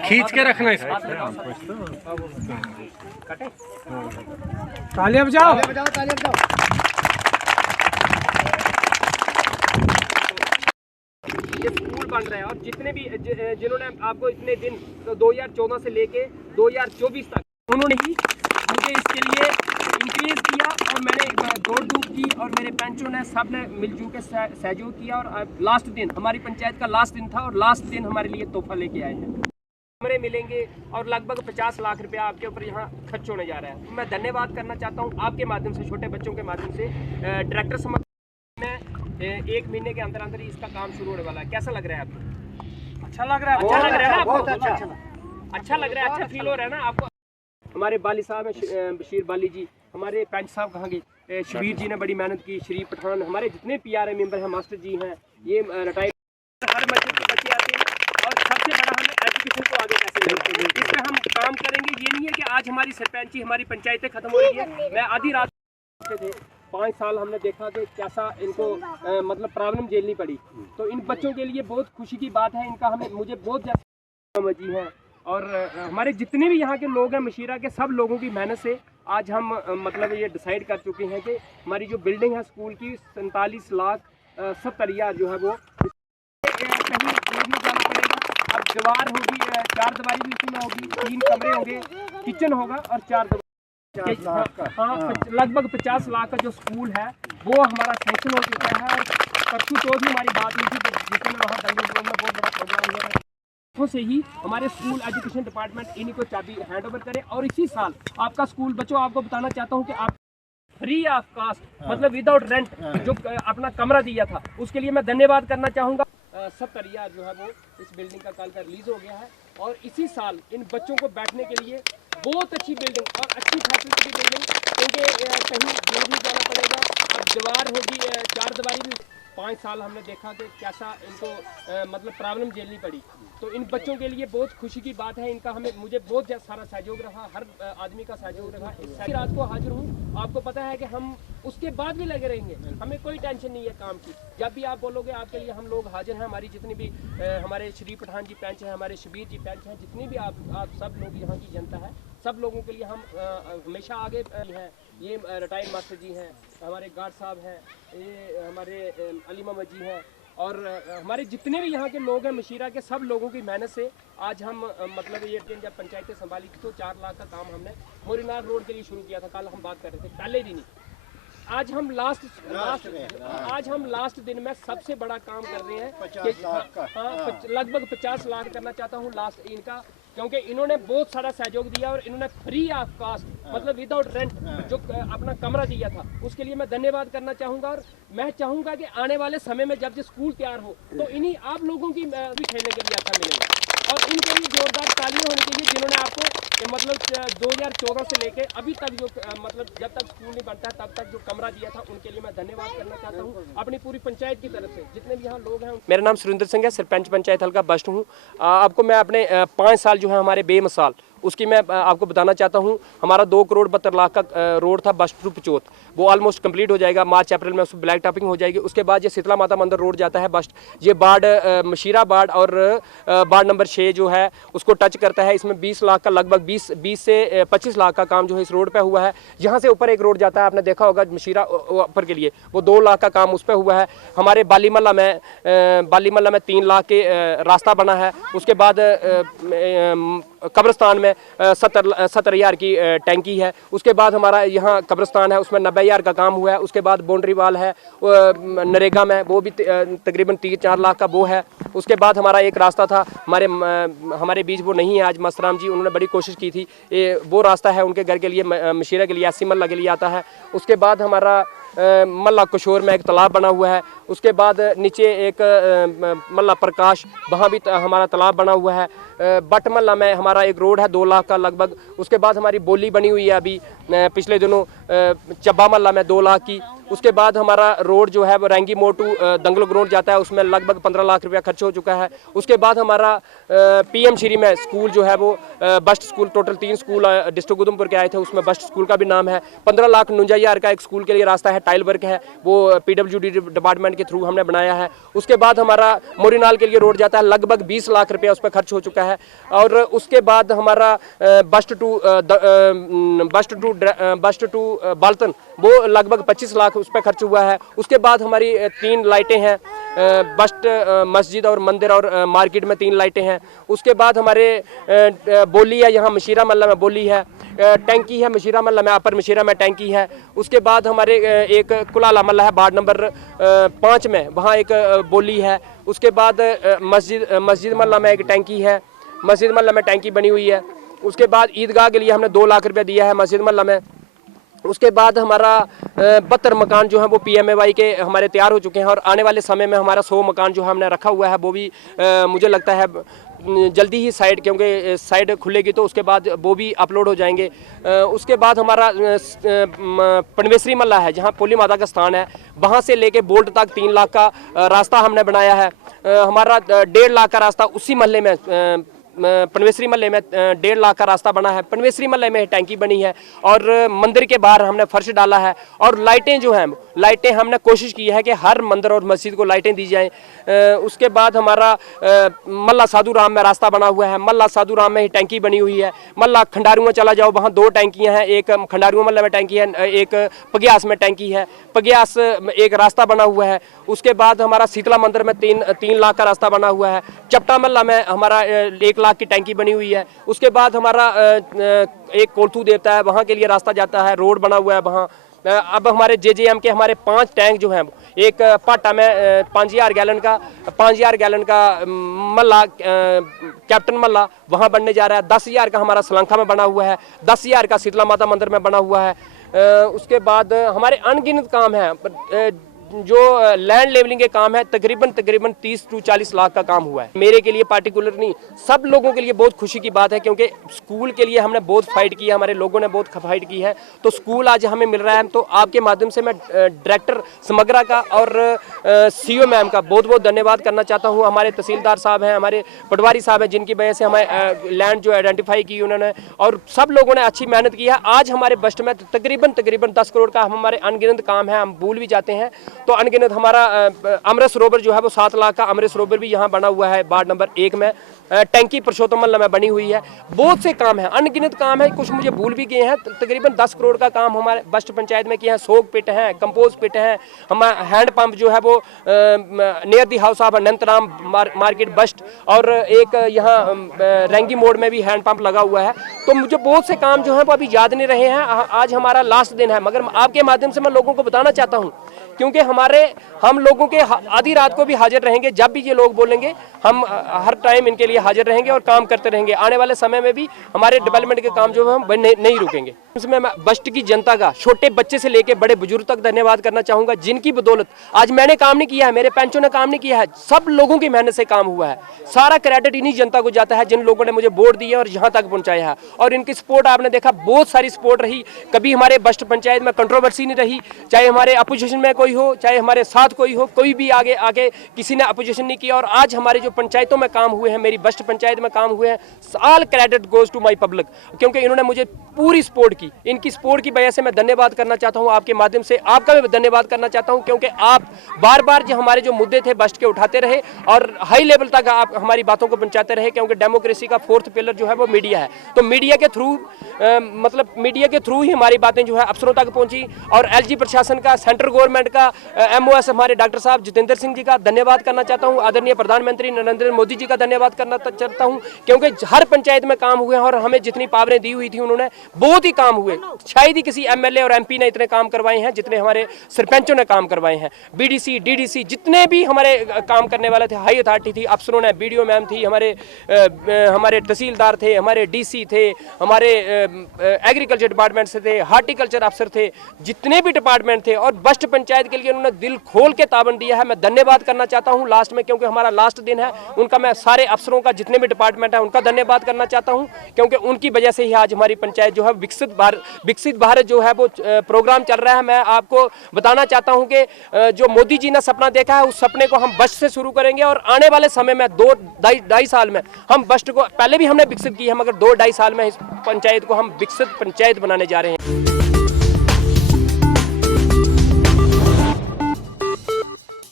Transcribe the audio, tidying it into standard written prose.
खींच के रखना इसको। तालियां बजाओ। ये स्कूल बन रहा है और जितने भी जिन्होंने आपको इतने दिन तो 2014 से लेके 2024 तक उन्होंने ही मुझे इसके लिए इंक्रीज किया और मैंने दौड़ धूप की और मेरे पेंचों ने सब ने मिलजुल के सहयोग किया और लास्ट दिन हमारी पंचायत का लास्ट दिन था और लास्ट दिन हमारे लिए तोहफा लेके आए हैं। कमरे मिलेंगे और लगभग 50 लाख रुपया आपके ऊपर यहाँ खर्च होने जा रहा है। मैं धन्यवाद करना चाहता हूँ आपके माध्यम से, छोटे बच्चों के माध्यम से। डायरेक्टर समक्ष मैं 1 महीने के अंदर अंदर ही इसका काम शुरू होने वाला है। कैसा लग रहा है आपको? अच्छा लग रहा है। अच्छा लग रहा है आपको? बहुत अच्छा अच्छा लग रहा है, अच्छा फील हो रहा है ना आपको? हमारे बाली साहब हैं बशीर बाली जी, हमारे पंच साहब कहाँ गए, शबीर जी ने बड़ी मेहनत की, शरीफ पठान, हमारे जितने पीआरए मेंबर हैं, मास्टर जी हैं, ये रिटायर्ड हर मस्जिद के बच्चे आते हैं और सबसे बड़ा हमें एजुकेशन को आगे कैसे लेना है इस पर हम काम करेंगे। ये नहीं है कि आज हमारी सरपंची हमारी पंचायतें खत्म हो रही है। मैं आधी रात थे 5 साल हमने देखा कि कैसा इनको मतलब प्रॉब्लम झेलनी पड़ी, तो इन बच्चों के लिए बहुत खुशी की बात है। इनका हमें मुझे बहुत ज़्यादा जी हैं और हमारे जितने भी यहाँ के लोग हैं मशीरा के, सब लोगों की मेहनत से आज हम मतलब ये डिसाइड कर चुके हैं कि हमारी जो बिल्डिंग है स्कूल की 47,70,000 जो है वो कहीं दूर नहीं जाना पड़ेगा। अब दीवार होगी, 4 दीवारी भी इसमें होगी, 3 कमरे होंगे, किचन होगा और 4 दीवार। हाँ, लगभग 50 लाख का जो स्कूल है वो हमारा सेंक्शन हो चुका है और परसों चौथ ही हमारी बात हुई थी जिसमें वहाँ दंगल में बहुत बड़ा प्रोग्राम हुआ है से ही हमारे स्कूल एजुकेशन डिपार्टमेंट इन्हीं को चाबी हैंड ओवर करे और इसी साल आपका स्कूल बच्चों आपको बताना चाहता हूँ कि आप फ्री ऑफ कास्ट मतलब विदाउट रेंट जो अपना कमरा दिया था उसके लिए मैं धन्यवाद करना चाहूँगा। 70,000 जो है वो इस बिल्डिंग का कल का रिलीज हो गया है और इसी साल इन बच्चों को बैठने के लिए बहुत अच्छी बिल्डिंग और अच्छी फैसिलिटी की बिल्डिंग, क्योंकि कहीं दूर नहीं जाना पड़ेगा। अब दीवार होगी, 4 दीवारी भी 5 साल हमने देखा कि कैसा इनको मतलब प्रॉब्लम झेलनी पड़ी, तो इन बच्चों के लिए बहुत खुशी की बात है। इनका हमें मुझे बहुत सारा सहयोग रहा, हर आदमी का सहयोग रहा। इस रात को हाजिर हूँ, आपको पता है कि हम उसके बाद भी लगे रहेंगे, हमें कोई टेंशन नहीं है काम की। जब भी आप बोलोगे आपके लिए हम लोग हाजिर हैं। हमारी जितनी भी हमारे शरीफ पठान जी पेंच हैं, हमारे शबीर जी पेंच हैं, जितनी भी आप सब लोग यहाँ की जनता है, सब लोगों के लिए हम हमेशा आगे हैं। ये रिटायर्ड मास्टर जी हैं, हमारे गार्ड साहब हैं, ये हमारे अली मोहम्मद जी हैं और हमारे जितने भी यहाँ के लोग हैं मशीरा के, सब लोगों की मेहनत से आज हम मतलब ये जब पंचायतें संभाली थी तो 4 लाख का काम हमने मोरीनार रोड के लिए शुरू किया था। कल हम बात कर रहे थे, पहले दिन ही। आज हम लास्ट दिन में सबसे बड़ा काम कर रहे हैं। लगभग 50 लाख करना चाहता हूँ लास्ट इनका, क्योंकि इन्होंने बहुत सारा सहयोग दिया और इन्होंने फ्री ऑफ कास्ट मतलब विदाउट रेंट जो अपना कमरा दिया था उसके लिए मैं धन्यवाद करना चाहूँगा। और मैं चाहूँगा कि आने वाले समय में जब ये स्कूल तैयार हो तो इन्हीं आप लोगों की भी खेलने के लिए अच्छा मिलेगा और इनके लिए जोरदार तालियां होनी चाहिए जिन्होंने आपको मतलब 2014 से लेके अभी तक जो मतलब जब तक स्कूल नहीं बनता तब तक जो कमरा दिया था, उनके लिए मैं धन्यवाद करना चाहता हूँ अपनी पूरी पंचायत की तरफ से, जितने भी यहाँ लोग हैं। मेरा नाम सुरेंद्र सिंह है, सरपंच पंचायत हल्का बस्ट हूँ। आपको मैं अपने 5 साल जो है हमारे बेमिसाल उसकी मैं आपको बताना चाहता हूँ। हमारा 2,72,00,000 का रोड था बस्ट टू पचोत, वो ऑलमोस्ट कंप्लीट हो जाएगा। मार्च अप्रैल में उसमें ब्लैक टॉपिंग हो जाएगी। उसके बाद ये शीतला माता मंदिर रोड जाता है बस्ट, ये बाढ़ मशीरा बाढ़ और बाढ़ नंबर 6 जो है उसको टच करता है। इसमें 20 लाख का लगभग 20 से 25 लाख का काम जो है इस रोड पे हुआ है। यहाँ से ऊपर एक रोड जाता है, आपने देखा होगा मशीरा ऊपर के लिए, वो 2 लाख का काम उस पर हुआ है। हमारे बाली मल्ला में 3 लाख के रास्ता बना है। उसके बाद कब्रिस्तान में 70,000 की टैंकी है। उसके बाद हमारा यहाँ कब्रिस्तान है उसमें 90,000 का काम हुआ है। उसके बाद बाउंड्री वाल है नरेगा में, वो भी तकरीबन 3-4 लाख का वो है। उसके बाद हमारा एक रास्ता था, हमारे बीच वो नहीं है आज, मस्तराम जी, उन्होंने बड़ी कोशिश की थी, वो रास्ता है उनके घर के लिए, मशीरा के लिए, 80 मल्ला के लिए आता है। उसके बाद हमारा मल्ला कशोर में एक तालाब बना हुआ है। उसके बाद नीचे एक मल्ला प्रकाश, वहाँ भी हमारा तालाब बना हुआ है। बट मोहल्ला में हमारा एक रोड है 2 लाख का लगभग। उसके बाद हमारी बोली बनी हुई है अभी पिछले दिनों चब्बा मोहल्ला में 2 लाख की। उसके बाद हमारा रोड जो है वो रैंगी मोड़ टू दंगल ग्राउंड जाता है, उसमें लगभग 15 लाख रुपया खर्च हो चुका है। उसके बाद हमारा पीएम श्री में स्कूल जो है वो best school, total 3 school district Udhampur के आए थे, उसमें बस्ट स्कूल का भी नाम है। 15,49,000 का एक स्कूल के लिए रास्ता है, टाइल वर्क है, वो PWD डिपार्टमेंट के थ्रू हमने बनाया है। उसके बाद हमारा मोरीनाल के लिए रोड जाता है, लगभग 20 लाख रुपया उस पर खर्च हो चुका है। और उसके बाद हमारा बस्ट टू बाल्टन वो लगभग 25 लाख उस पर खर्च हुआ है। उसके बाद हमारी 3 लाइटें हैं, बस्ट मस्जिद और मंदिर और मार्केट में 3 लाइटें हैं। उसके बाद हमारे बोली है, यहाँ मशीरा महल्ला में बोली है, टैंकी है मशीरा महल्ला में, अपर मशीरा में टैंकी है। उसके बाद हमारे एक कुलाला महल्ला है वार्ड नंबर 5 में, वहाँ एक बोली है। उसके बाद मस्जिद महल्ला में एक टैंकी है, मस्जिद महल्ला में टैंकी बनी हुई है। उसके बाद ईदगाह के लिए हमने 2 लाख रुपया दिया है मस्जिद महल्ला में। उसके बाद हमारा 72 मकान जो है वो PMAY के हमारे तैयार हो चुके हैं, और आने वाले समय में हमारा 100 मकान जो हमने रखा हुआ है वो भी मुझे लगता है जल्दी ही साइड, क्योंकि साइड खुलेगी तो उसके बाद वो भी अपलोड हो जाएंगे। उसके बाद हमारा पनवेसरी महल्ला है, जहाँ पोली माता का स्थान है, वहाँ से लेके बोल्ट तक 3 लाख का रास्ता हमने बनाया है। हमारा 1.5 लाख का रास्ता उसी महल्ले में, पनवेसरी महल्ले में 1.5 लाख का रास्ता बना है। पनवेसरी महल्ले में टैंकी बनी है, और मंदिर के बाहर हमने फर्श डाला है। और लाइटें जो हैं, लाइटें हमने कोशिश की है कि हर मंदिर और मस्जिद को लाइटें दी जाएं। उसके बाद हमारा मल्ला साधु राम में रास्ता बना हुआ है, मल्ला साधु राम में ही टैंकी बनी हुई है। मल्ला खंडारू में चला जाओ, वहाँ 2 टैंकियाँ हैं, एक खंडारू महल्ले में टैंकी है, एक पग्यास में टैंकी है। पग्यास एक रास्ता बना हुआ है। उसके बाद हमारा शीतला मंदिर में 3 लाख का रास्ता बना हुआ है। चपटा महल्ला में हमारा 1 लाख की टैंकी बनी हुई है। उसके बाद हमारा एक कोलथू देवता है, वहाँ के लिए रास्ता जाता है, रोड बना हुआ है वहाँ। अब हमारे JJM के हमारे 5 टैंक जो हैं, एक पाटा में 5000 गैलन का मल्ला कैप्टन मल्ला वहाँ बनने जा रहा है। 10,000 का हमारा सलंखा में बना हुआ है, 10,000 का शीतला माता मंदिर में बना हुआ है। उसके बाद हमारे अनगिनत काम हैं, जो लैंड लेवलिंग के काम है, तकरीबन 30 to 40 लाख का काम हुआ है। मेरे के लिए पार्टिकुलर नहीं, सब लोगों के लिए बहुत खुशी की बात है, क्योंकि स्कूल के लिए हमने बहुत फाइट की है, हमारे लोगों ने बहुत फाइट की है, तो स्कूल आज हमें मिल रहा है। तो आपके माध्यम से मैं डायरेक्टर समग्रा का और CO मैम का बहुत बहुत धन्यवाद करना चाहता हूँ। हमारे तहसीलदार साहब हैं, हमारे पटवारी साहब हैं, जिनकी वजह से हमें लैंड जो आइडेंटिफाई की उन्होंने, और सब लोगों ने अच्छी मेहनत की है। आज हमारे बस्ट में तकरीबन 10 करोड़ का हमारे अनगिनत काम है, हम भूल भी जाते हैं। तो अनगिनत हमारा अमृत सरोवर जो है वो 7 लाख का अमृत सरोवर भी यहाँ बना हुआ है वार्ड नंबर 1 में। टैंकी पुरुषोत्तम महल्ला में बनी हुई है। बहुत से काम है, अनगिनत काम है, कुछ मुझे भूल भी गए हैं। तकरीबन 10 करोड़ का काम हमारे बस्ट पंचायत में किया है। सोक पिट है, कंपोज पिट है, हमारा हैंड पंप जो है वो near the house of Anantram market best, और एक यहाँ रैंगी मोड़ में भी हैंड पंप लगा हुआ है। तो मुझे बहुत से काम जो है वो अभी याद नहीं रहे हैं। आज हमारा लास्ट दिन है, मगर आपके माध्यम से मैं लोगों को बताना चाहता हूँ, क्योंकि हम लोगों के आधी रात को भी हाजिर रहेंगे। जब भी ये लोग बोलेंगे हम हर टाइम इनके लिए हाजिर रहेंगे और काम करते रहेंगे। आने वाले समय में भी हमारे डेवलपमेंट के काम जो है हम नहीं रुकेंगे। इसमें मैं बस्ट की जनता का, छोटे बच्चे से लेकर बड़े बुजुर्ग तक धन्यवाद करना चाहूँगा, जिनकी बदौलत आज मैंने काम नहीं किया है, मेरे पेंचों ने काम नहीं किया है, सब लोगों की मेहनत से काम हुआ है। सारा क्रेडिट इन्हीं जनता को जाता है, जिन लोगों ने मुझे वोट दिए और यहाँ तक पहुँचाया है। और इनकी सपोर्ट आपने देखा, बहुत सारी सपोर्ट रही। कभी हमारे बस्ट पंचायत में कंट्रोवर्सी नहीं रही, चाहे हमारे अपोजिशन में कोई हो, चाहे हमारे साथ कोई हो, कोई भी आगे किसी ने अपोजिशन नहीं किया। और आज हमारे जो पंचायतों में काम हुए हैं, मेरी बस्ट पंचायत में काम हुए हैं, all credit goes to my public, क्योंकि इन्होंने मुझे पूरी सपोर्ट की। इनकी सपोर्ट की वजह से मैं धन्यवाद करना चाहता हूं। आपके माध्यम से आपका भी धन्यवाद करना चाहता हूं, क्योंकि आप बार बार जो हमारे जो मुद्दे थे बस्ट के उठाते रहे और हाई लेवल तक आप हमारी बातों को पहुंचाते रहे। क्योंकि डेमोक्रेसी का 4th पिलर जो है वो मीडिया है, तो मीडिया के थ्रू ही हमारी बातें जो है अफसरों तक पहुंची। और LG प्रशासन का, सेंट्रल गवर्नमेंट का, MOS हमारे डॉक्टर साहब जितेंद्र सिंह जी का धन्यवाद करना चाहता हूं। आदरणीय प्रधानमंत्री नरेंद्र मोदी जी का धन्यवाद करना चाहता हूं, क्योंकि हर पंचायत में काम हुए हैं और हमें जितनी पावरें दी हुई थी उन्होंने बहुत ही काम हुए। शायद ही किसी MLA और MP ने इतने काम करवाए हैं जितने हमारे सरपंचों ने काम करवाए हैं। BDC DDC जितने भी हमारे काम करने वाले थे, हाई अथॉरिटी थी, अफसरों ने, BDO मैम थी, हमारे तहसीलदार थे, हमारे DC थे, हमारे एग्रीकल्चर डिपार्टमेंट से थे, हार्टिकल्चर अफसर थे, जितने भी डिपार्टमेंट थे। और बस्ट पंचायत पंचायत के लिए उन्होंने दिल खोल के ताबन दिया है। मैं धन्यवाद करना चाहता हूं लास्ट में, क्योंकि हमारा लास्ट दिन है। उनका मैं सारे अफसरों का, जितने भी डिपार्टमेंट है, उनका धन्यवाद करना चाहता हूं, क्योंकि उनकी वजह से ही आज हमारी पंचायत जो है विकसित भारत जो है वो प्रोग्राम चल रहा है। मैं आपको बताना चाहता हूं कि जो मोदी जी ने सपना देखा है, उस सपने को हम बस्ट से शुरू करेंगे और आने वाले समय में 2-2.5 साल में हम बस्ट को, पहले भी हमने विकसित की है, मगर 2-2.5 साल में इस पंचायत को हम विकसित पंचायत बनाने जा रहे हैं।